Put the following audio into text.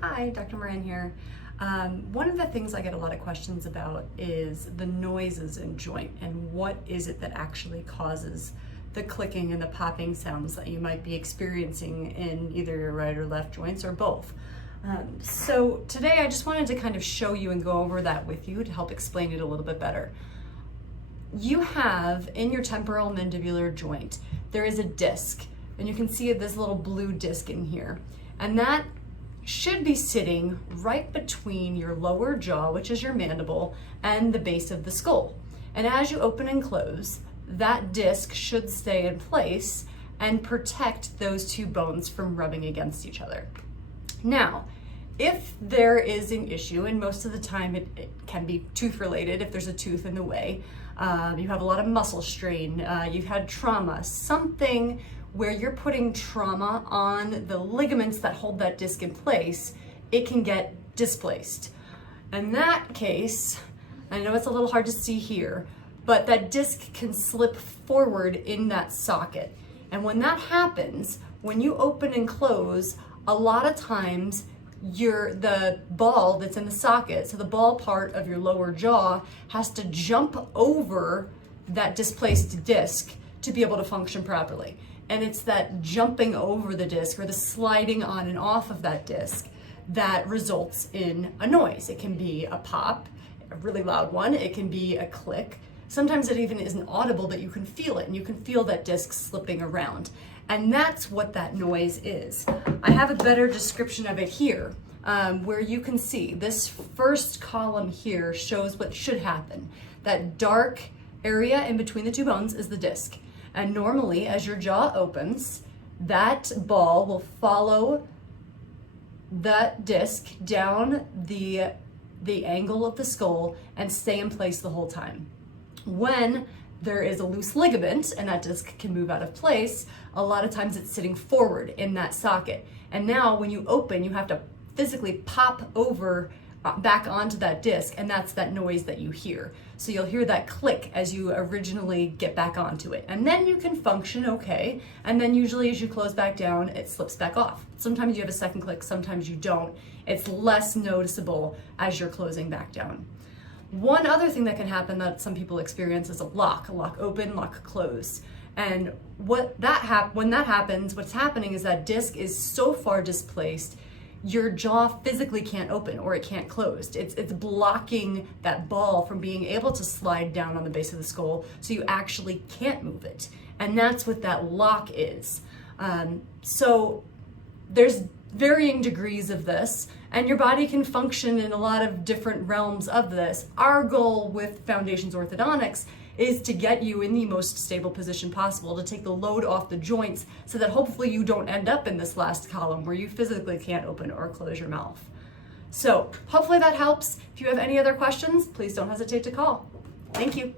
Hi, Dr. Moran here. One of the things I get a lot of questions about is the noises in joint and what is it that actually causes the clicking and the popping sounds that you might be experiencing in either your right or left joints or both. So today I just wanted to kind of show you and go over that with you to help explain it a little bit better. You have in your temporal mandibular joint, there is a disc, and you can see this little blue disc in here, and that should be sitting right between your lower jaw, which is your mandible, and the base of the skull. And as you open and close, that disc should stay in place and protect those two bones from rubbing against each other. Now, if there is an issue, and most of the time it can be tooth related, if there's a tooth in the way, you have a lot of muscle strain, you've had trauma, something where you're putting trauma on the ligaments that hold that disc in place, it can get displaced. In that case, I know it's a little hard to see here, but that disc can slip forward in that socket. And when that happens, when you open and close, a lot of times the ball that's in the socket, so the ball part of your lower jaw has to jump over that displaced disc to be able to function properly. And it's that jumping over the disc or the sliding on and off of that disc that results in a noise. It can be a pop, a really loud one. It can be a click. Sometimes it even isn't audible, but you can feel it and you can feel that disc slipping around. And that's what that noise is. I have a better description of it here, where you can see this first column here shows what should happen. That dark area in between the two bones is the disc. And normally, as your jaw opens, that ball will follow that disc down the angle of the skull and stay in place the whole time. When there is a loose ligament and that disc can move out of place, a lot of times it's sitting forward in that socket. And now when you open, you have to physically pop over back onto that disc, and that's that noise that you hear. So you'll hear that click as you originally get back onto it. And then you can function okay, and then usually as you close back down, it slips back off. Sometimes you have a second click, sometimes you don't. It's less noticeable as you're closing back down. One other thing that can happen that some people experience is a lock open, lock close. And when that happens, what's happening is that disc is so far displaced, your jaw physically can't open or it can't close. It's blocking that ball from being able to slide down on the base of the skull, so you actually can't move it. And that's what that lock is. So there's varying degrees of this, and your body can function in a lot of different realms of this. Our goal with Foundations Orthodontics is to get you in the most stable position possible, to take the load off the joints so that hopefully you don't end up in this last column where you physically can't open or close your mouth. So hopefully that helps. If you have any other questions, please don't hesitate to call. Thank you.